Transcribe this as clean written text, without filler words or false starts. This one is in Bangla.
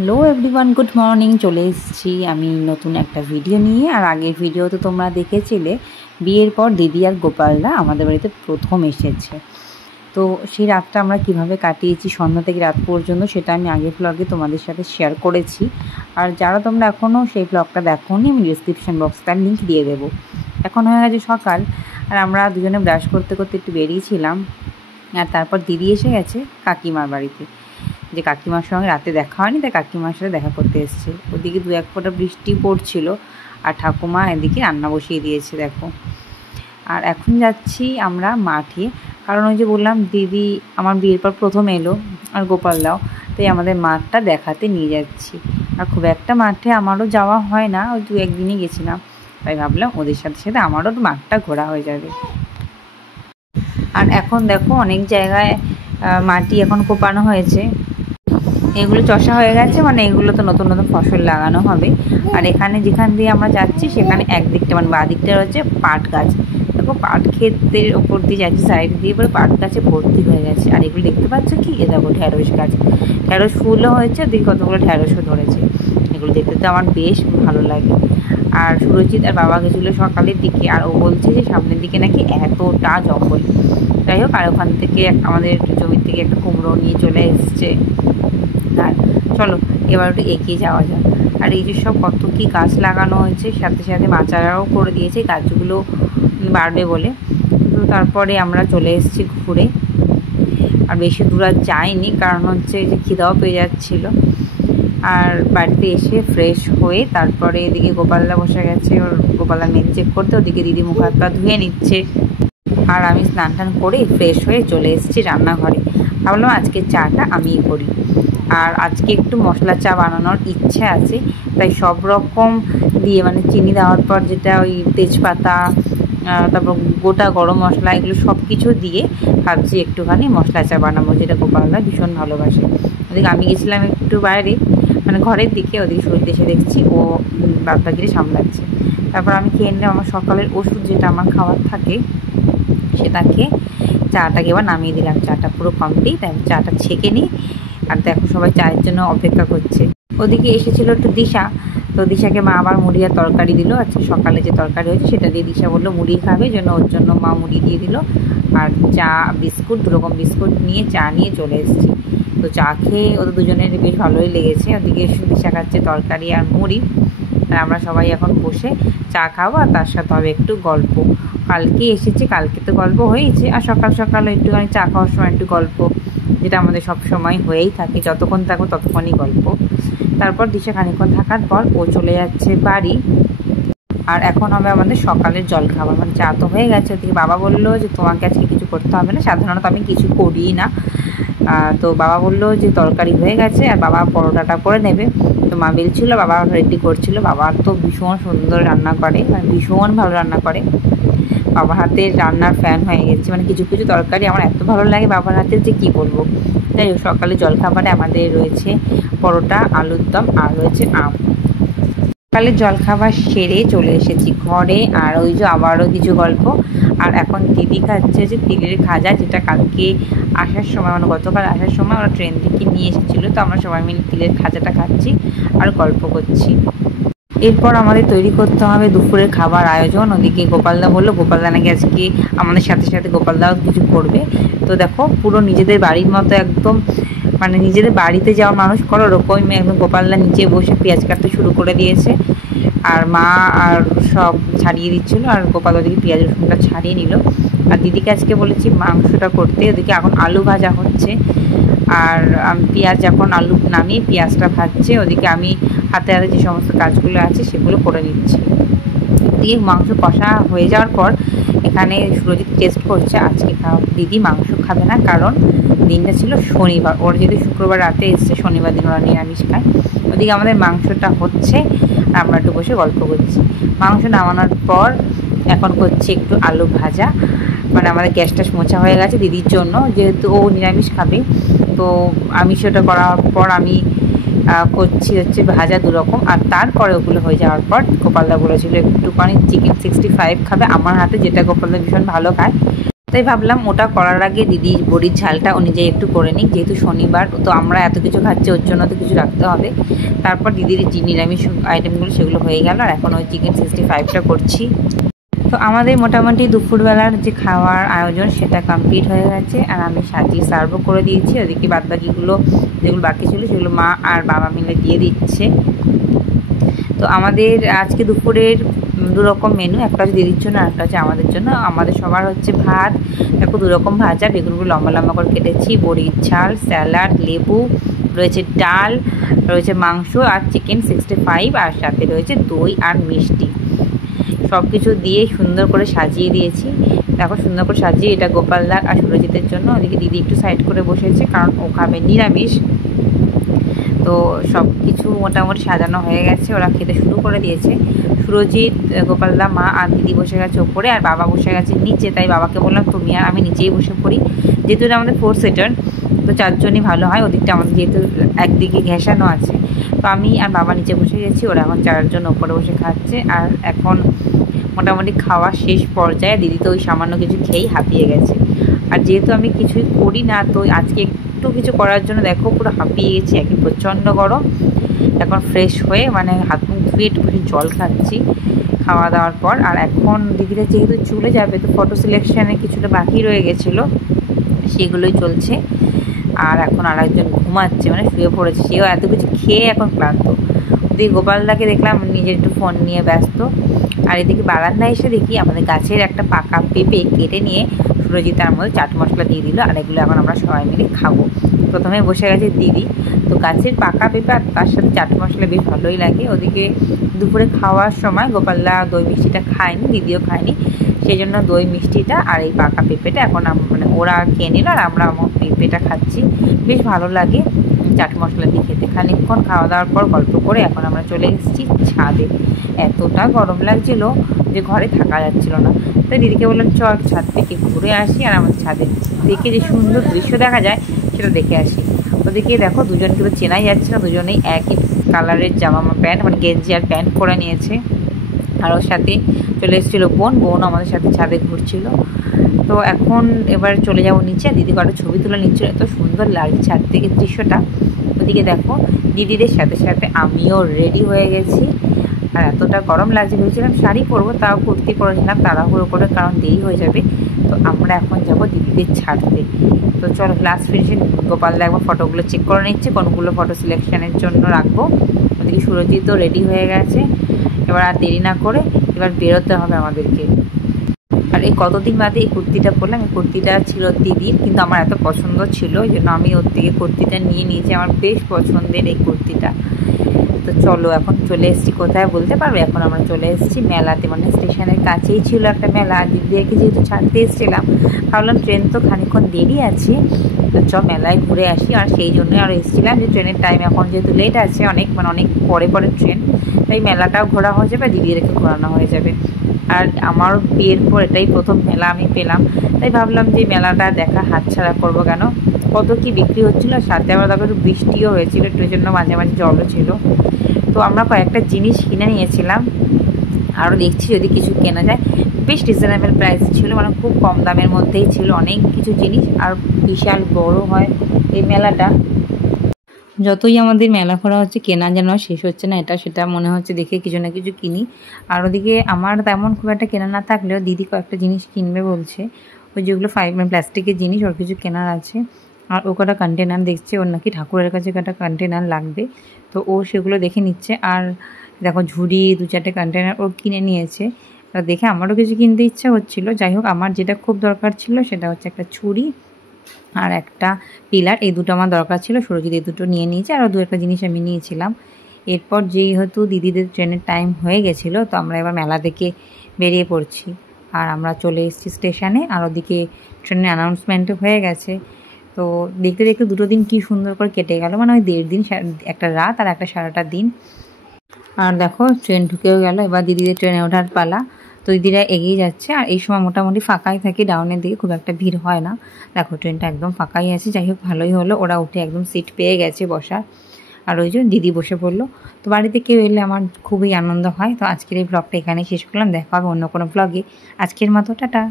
Hello everyone, good morning. চলে এসেছি আমি নতুন একটা ভিডিও নিয়ে। আর আগের ভিডিও তো তোমরা দেখেছিলে, বিয়ের পর দিদি আর গোপালদা আমাদের বাড়িতে প্রথম এসেছে। তো সেই রাতটা আমরা কিভাবে কাটিয়েছি সন্ধ্যা থেকে রাত পর্যন্ত, সেটা আমি আগের ব্লগে তোমাদের সাথে শেয়ার করেছি। আর যারা তোমরা এখনও সেই ব্লগটা দেখোনি, আমি ডিসক্রিপশান বক্সে তার লিঙ্ক দিয়ে দেবো। এখন হয়ে গেছে সকাল, আর আমরা দুজনে ব্রাশ করতে করতে একটু বেরিয়েছিলাম। আর তারপর দিদি এসে গেছে কাকিমার বাড়িতে, যে কাকিমার সঙ্গে রাতে দেখা হয়নি, তাই কাকিমার সাথে দেখা করতে এসছে। ওদিকে দু এক ফোঁটা বৃষ্টি পড়ছিল, আর ঠাকুমা এদিকে রান্না বসিয়ে দিয়েছে দেখো। আর এখন যাচ্ছি আমরা মাঠে, কারণ ওই যে বললাম দিদি আমার বিয়ের পর প্রথম এলো, আর গোপালদাও, তাই আমাদের মাঠটা দেখাতে নিয়ে যাচ্ছি। আর খুব একটা মাঠে আমারও যাওয়া হয় না, ওই দু একদিনই গেছিলাম, তাই ভাবলাম ওদের সাথে সাথে আমারও মাঠটা ঘোরা হয়ে যাবে। আর এখন দেখো অনেক জায়গায় মাটি এখন কোপানো হয়েছে, এগুলো চষা হয়ে গেছে, মানে এগুলো তো নতুন নতুন ফসল লাগানো হবে। আর এখানে যেখান দিয়ে আমরা যাচ্ছি সেখানে একদিকটা মানে বাঁ দিকটা রয়েছে পাট গাছ। দেখো পাট ক্ষেতের ওপর দিয়ে যাচ্ছি, সাইড দিয়ে পরে পাট গাছে ভর্তি হয়ে গেছে। আর এগুলো দেখতে পাচ্ছ কি, এ দেখো ঢ্যাঁড়স গাছ, ঢ্যাঁড়স ফুলও হয়েছে, দিকে কতগুলো ঢ্যাঁড়সও ধরেছে। এগুলো দেখতে তো আমার বেশ ভালো লাগে। আর সুরজিৎ আর বাবা গেছিলো সকালের দিকে, আর ও বলছে যে সামনের দিকে নাকি এতটা জঙ্গল। যাই হোক, আর ওখান থেকে আমাদের জমির থেকে একটা কুমড়ো নিয়ে চলে এসছে। আর চলো এবার একটু এগিয়ে যাওয়া যায়। আর এই যে সব কত কি গাছ লাগানো হয়েছে, সাথে সাথে মাচারাও করে দিয়েছে গাছগুলো বাড়বে বলে। তো তারপরে আমরা চলে এসেছি ঘুরে, আর বেশি দূর আর যাইনি, কারণ হচ্ছে যে খিদাও পেয়ে যাচ্ছিলো। আর বাড়িতে এসে ফ্রেশ হয়ে তারপরে এদিকে গোপালদা বসে গেছে ওর গোপালদা মেন চেক করতে, ওদিকে দিদি মুখ হাত পা ধুয়ে নিচ্ছে। আর আমি স্নান টান করে ফ্রেশ হয়ে চলে এসেছি রান্নাঘরে। ভাবলাম আজকে চাটা আমিই করি। আর আজকে একটু মশলা চা বানানোর ইচ্ছে আছে, তাই সব রকম দিয়ে মানে চিনি দেওয়ার পর যেটা ওই তেজপাতা, তারপর গোটা গরম মশলা, এগুলো সব কিছু দিয়ে ভাবছি একটুখানি মশলা চা বানাবো, যেটা গোপালদা ভীষণ ভালোবাসে। ওদিকে আমি গেছিলাম একটু বাইরে, মানে ঘরের দিকে, ওদিকে শরীর দেশে দেখছি ও বাদবাকিটা সামলাচ্ছে। তারপর আমি খেয়ে নিলাম আমার সকালের ওষুধ, যেটা আমার খাওয়ার থাকে সেটাকে, চাটাকে এবার নামিয়ে দিলাম। চাটা পুরো কমপ্লিট, আমি চাটা ছেঁকে নিই। আর দেখো সবাই চায়ের জন্য অপেক্ষা করছে। ওদিকে এসেছিলো একটু দিশা, তো দিশাকে মা আবার মুড়ি আর তরকারি দিল। আচ্ছা সকালে যে তরকারি হয়েছে সেটা দিয়ে দিশা বললো মুড়ি খাবে, জন্য ওর জন্য মা মুড়ি দিয়ে দিল। আর চা বিস্কুট, দুরকম বিস্কুট নিয়ে চা নিয়ে চলে এসেছি। তো চা খেয়ে ওদের দুজনের বেশ ভালোই লেগেছে। ওদিকে দিশা খাচ্ছে তরকারি আর মুড়ি, আর আমরা সবাই এখন বসে চা খাবো, আর তার সাথে হবে একটু গল্প। কালকে এসেছি, কালকে তো গল্প হয়েছে, আর সকাল সকাল একটুখানি চা খাওয়ার সময় একটু গল্প, যেটা আমাদের সব সময় হয়েই থাকে, যতক্ষণ থাকবো ততক্ষণই গল্প। তারপর দিশা খানিক্ষণ থাকার পর ও চলে যাচ্ছে বাড়ি। আর এখন হবে আমাদের সকালের জলখাবার, মানে চা তো হয়ে গেছে। ওদিকে বাবা বললো যে তোমাকে আজকে কিছু করতে হবে না, সাধারণত আমি কিছু করি না। তো বাবা বললো যে তরকারি হয়ে গেছে, আর বাবা পরোটাটা করে নেবে। তো মা বেলছিল, বাবা রেডি করছিল। বাবা তো ভীষণ সুন্দর রান্না করে, মানে ভীষণ ভালো রান্না করে। বাবার হাতের রান্নার ফ্যান হয়ে গেছে, মানে কিছু কিছু তরকারি আমার এত ভালো লাগে বাবার হাতের, যে কী বলবো। তাই সকালে জলখাবারে আমাদের রয়েছে পরোটা, আলুর দম, আর রয়েছে আম। সকালে জলখাবার সেরে চলে এসেছি ঘরে, আর ওই যে আবারও কিছু গল্প। আর এখন দিদি খাচ্ছে যে তিলের খাজা, যেটা কালকে আসার সময়, মানে গতকাল আসার সময় ওরা ট্রেন থেকে নিয়ে এসেছিলো। তো আমরা সবাই মিলে তিলের খাজাটা খাচ্ছি আর গল্প করছি। এরপর আমাদের তৈরি করতে হবে দুপুরের খাবার আয়োজন। ওদিকে গোপালদা বললো, গোপালদা নাকি আজকে আমাদের সাথে সাথে গোপালদাও কিছু করবে। তো দেখো পুরো নিজেদের বাড়ির মতো একদম, মানে নিজেদের বাড়িতে যাওয়া মানুষ করো ওরকমই একদম গোপালদা নিচে বসে পেঁয়াজ কাটতে শুরু করে দিয়েছে। আর মা আর সব ছাড়িয়ে দিচ্ছিলো, আর গোপাল ওদিকে পেঁয়াজ রসুনটা ছাড়িয়ে নিল। আর দিদিকে আজকে বলেছি মাংসটা করতে। ওদিকে এখন আলু ভাজা হচ্ছে, আর পেঁয়াজ যখন আলু নামিয়ে পেঁয়াজটা ভাজছে, ওদিকে আমি হাতে হাতে যে সমস্ত কাজগুলো আছে সেগুলো করে নিচ্ছি। দিয়ে মাংস কষা হয়ে যাওয়ার পর এখানে সুরজিৎ টেস্ট করছে। আজকে দিদি মাংস খাবে না, কারণ দিনটা ছিল শনিবার, ওর যদি শুক্রবার রাতে এসছে, শনিবার দিন ওরা নিরামিষ খায়। ওদিকে আমাদের মাংসটা হচ্ছে, আর আমরা একটু বসে গল্প করছি। মাংস নামানোর পর এখন করছি একটু আলু ভাজা, মানে আমাদের গ্যাসটা মোছা হয়ে গেছে দিদির জন্য, যেহেতু ও নিরামিষ খাবে। তো আমি সেটা করার পর আমি করছি হচ্ছে ভাজা দুরকম। আর তারপরে ওগুলো হয়ে যাওয়ার পর গোপালদা বলেছিল একটুখানি চিকেন 65 খাবে আমার হাতে, যেটা গোপালদা ভীষণ ভালো খায়। তাই ভাবলাম ওটা করার আগে দিদি বড়ির ঝালটা ও নিজেই একটু করে নিই, যেহেতু শনিবার তো আমরা এত কিছু খাচ্ছি, ওর জন্য তো কিছু রাখতে হবে। তারপর দিদির যে নিরামিষ আইটেমগুলো সেগুলো হয়ে গেল, আর এখন ওই চিকেন 65টা করছি। তো আমাদের মোটামুটি দুপুরবেলার যে খাওয়ার আয়োজন সেটা কমপ্লিট হয়ে গেছে, আর আমি সাজিয়ে সার্ভও করে দিয়েছি। ওদিকে বাদবাকিগুলো যেগুলো বাকি ছিল সেগুলো মা আর বাবা মিলে দিয়ে দিচ্ছে। তো আমাদের আজকে দুপুরের দুরকম মেনু, একটা হচ্ছে দিদির জন্য আর একটা হচ্ছে আমাদের জন্য। আমাদের সবার হচ্ছে ভাত, দেখো দুরকম ভাজা, বেগুনগুলো লম্বা লম্বা করে কেটেছি, বড়ির ঝাল, স্যালাড, লেবু, রয়েছে ডাল, রয়েছে মাংস আর চিকেন 65, আর সাথে রয়েছে দই আর মিষ্টি। সব কিছু দিয়ে সুন্দর করে সাজিয়ে দিয়েছি। দেখো সুন্দর করে সাজিয়ে, এটা গোপালদা আর সুরজিতের জন্য। ওদিকে দিদি একটু সাইড করে বসেছে কারণ ও খাবে নিরামিষ। তো সব কিছু মোটামুটি সাজানো হয়ে গেছে, ওরা খেতে শুরু করে দিয়েছে। সুরজিৎ, গোপালদা, মা আর দিদি বসে গেছে ওপরে, আর বাবা বসে গেছে নিচে। তাই বাবাকে বললাম তুমি আর আমি নিচেই বসে পড়ি, যেহেতু এটা আমাদের 4 সিটার, তো 4 জনই ভালো হয়। ওদিকটা আমাদের যেহেতু একদিকে ঘেঁষানো আছে, তো আমি আর বাবা নিচে বসে গেছি, ওরা এখন 4 জন ওপরে বসে খাচ্ছে। আর এখন মোটামুটি খাওয়া শেষ পর্যায়ে, দিদি তো ওই সামান্য কিছু খেয়েই হাঁপিয়ে গেছে। আর যেহেতু আমি কিছুই করি না, তো আজকে একটু কিছু করার জন্য দেখো পুরো হাঁপিয়ে গেছি, একই প্রচণ্ড গরম। এখন ফ্রেশ হয়ে মানে হাত মুখ ধুয়ে একটু জল খাচ্ছি খাওয়া দাওয়ার পর। আর এখন দিদিরা যেহেতু চলে যাবে, তো ফটো সিলেকশানে কিছুটা বাকি রয়ে গেছিলো, সেগুলোই চলছে। আর এখন আরেকজন ঘুমাচ্ছে, মানে শুয়ে পড়েছে, সেও এত কিছু খেয়ে এখন ক্লান্ত। ওদিকে গোপালদাকে দেখলাম নিজের একটু ফোন নিয়ে ব্যস্ত। আর এদিকে বারান্দায় এসে দেখি আমাদের গাছের একটা পাকা পেঁপে কেটে নিয়ে সুরজিৎ তার মধ্যে চাট মশলা দিয়ে দিল, আর এগুলো এখন আমরা সবাই মিলে খাবো। প্রথমে বসে গেছে দিদি, তো গাছের পাকা পেঁপে আর তার সাথে চাট মশলা বেশ ভালোই লাগে। ওদিকে দুপুরে খাওয়ার সময় গোপালদা দই মিষ্টিটা খায়নি, দিদিও খায়নি, সেই জন্য দই মিষ্টিটা আর এই পাকা পেঁপেটা এখন মানে ওরা খেয়ে নিল, আর আমরা পেঁপেটা খাচ্ছি। বেশ ভালো লাগে চাট মশলা দিয়ে খেতে। খানিকক্ষণ খাওয়া দাওয়ার পর গল্প করে এখন আমরা চলে এসেছি ছাদে। এতটা গরম লাগছিল যে ঘরে থাকা যাচ্ছিল না, তাই দিদিকে বললাম চল ছাদ থেকে ঘুরে আসি, আর আমাদের ছাদে থেকে যে সুন্দর দৃশ্য দেখা যায় সেটা দেখে আসি। ওদিকে দেখো দুজনকে তো চেনাই যাচ্ছে না, দুজনেই একই কালারের জামা প্যান্ট, মানে গেঞ্জি আর প্যান্ট পরে নিয়েছে। আর ওর সাথে চলে এসেছিলো বোন আমাদের সাথে ছাদে ঘুরছিল। তো এখন এবার চলে যাবো নিচে, দিদি কটা ছবি তুলে নিচ্ছিল, এত সুন্দর লাগছে ছাদ থেকে দৃশ্যটা। ওদিকে দেখো দিদিদের সাথে সাথে আমিও রেডি হয়ে গেছি। আর এতটা গরম লাগছে, ভেবেছিলাম শাড়ি পরবো, তাও কুর্তি পরে নিলাম তাড়াহুড়ো করে, কারণ দেরি হয়ে যাবে। তো আমরা এখন যাবো দিদিদের ছাড়তে। তো চলো ক্লাস ফিনিশে গোপালদা একবার ফটোগুলো চেক করে নিচ্ছে, কোনগুলো ফটো সিলেকশানের জন্য রাখবো। ওদিকে সুরজিৎও রেডি হয়ে গেছে। এবার আর দেরি না করে এবার বেরোতে হবে আমাদেরকে। আর এই কতদিন বাদে এই কুর্তিটা পরলাম, এই কুর্তিটা ছিল দিদির, কিন্তু আমার এত পছন্দ ছিল এই জন্য আমি ওর থেকে কুর্তিটা নিয়ে নিয়েছি। আমার বেশ পছন্দের এই কুর্তিটা। তো চলো এখন চলে এসেছি কোথায় বলতে পারবে, এখন আমরা চলে এসেছি মেলাতে, মানে স্টেশনের কাছেই ছিল একটা মেলা। দিদিদেরকে যেহেতু ছাড়তে এসেছিলাম, ভাবলাম ট্রেন তো খানিকক্ষণ দেরি আছে, তো চ মেলায় ঘুরে আসি। আর সেই জন্যই আরও এসেছিলাম যে ট্রেনের টাইম এখন যেহেতু লেট আছে অনেক, মানে অনেক পরে ট্রেন, তাই মেলাটাও ঘোরা হয়ে যাবে, দিদিদেরকে ঘোরানো হয়ে যাবে। আর আমার বিয়ের পর এটাই প্রথম মেলা আমি পেলাম, তাই ভাবলাম যে মেলাটা দেখা হাতছাড়া করবো কেন। কত কি বিক্রি হচ্ছিলো, সাথে আবার তারপর একটু বৃষ্টিও হয়েছিল, একটু জন্য মাঝে মাঝে জলও ছিল। তো আমরা কয়েকটা জিনিস কিনে নিয়েছিলাম, আরও দেখছি যদি কিছু কেনা যায়। বেশ রিজনেবল প্রাইস ছিল, মানে খুব কম দামের মধ্যেই ছিল অনেক কিছু জিনিস। আর বিশাল বড় হয় এই মেলাটা, যতই আমাদের মেলা ঘোরা হচ্ছে কেনা যেন শেষ হচ্ছে না, এটা সেটা মনে হচ্ছে দেখে কিছু না কিছু কিনি। আর ওদিকে আমার তেমন খুব একটা কেনা না থাকলেও দিদি কয়েকটা জিনিস কিনবে বলছে, ওই যেগুলো প্লাস্টিকের জিনিস ওর কিছু কেনার আছে। আর ও কটা কন্টেনার দেখছে, ওর নাকি ঠাকুরের কাছে কটা কন্টেনার লাগবে, তো ও সেগুলো দেখে নিচ্ছে। আর দেখো ঝুড়ি 2-4টে কন্টেনার ও কিনে নিয়েছে। দেখে আমারও কিছু কিনতে ইচ্ছা হচ্ছিলো। যাই হোক, আমার যেটা খুব দরকার ছিল সেটা হচ্ছে একটা ছুরি আর একটা পিলার, এই দুটো আমার দরকার ছিল। সুরজিৎ এই দুটো নিয়ে নিয়েছে, আরও 2-1টা জিনিস আমি নিয়েছিলাম। এরপর যেহেতু দিদিদের ট্রেনের টাইম হয়ে গেছিলো, তো আমরা এবার মেলা থেকে বেরিয়ে পড়ছি। আর আমরা চলে এসেছি স্টেশনে, আর ওদিকে ট্রেনের অ্যানাউন্সমেন্টও হয়ে গেছে। তো দেখতে দেখতে 2 দিন কি সুন্দর করে কেটে গেল, মানে ওই 1.5 দিন, একটা রাত আর একটা সারাটা দিন। আর দেখো ট্রেন ঢুকেও গেল, এবার দিদিদের ট্রেনে ওঠার পালা। তো দিদিরা এগিয়ে যাচ্ছে, আর এই সময় মোটামুটি ফাঁকাই থাকে, ডাউনের দিকে খুব একটা ভিড় হয় না। দেখো ট্রেনটা একদম ফাঁকাই আছে। যাই হোক ভালোই হলো, ওরা উঠে একদম সিট পেয়ে গেছে বসার। আর ওই যে দিদি বসে পড়লো। তো বাড়িতে কেউ এলে আমার খুবই আনন্দ হয়। তো আজকের এই ব্লগটা এখানে শেষ করলাম, দেখা হবে অন্য কোনো ব্লগে। আজকের মতো টাটা।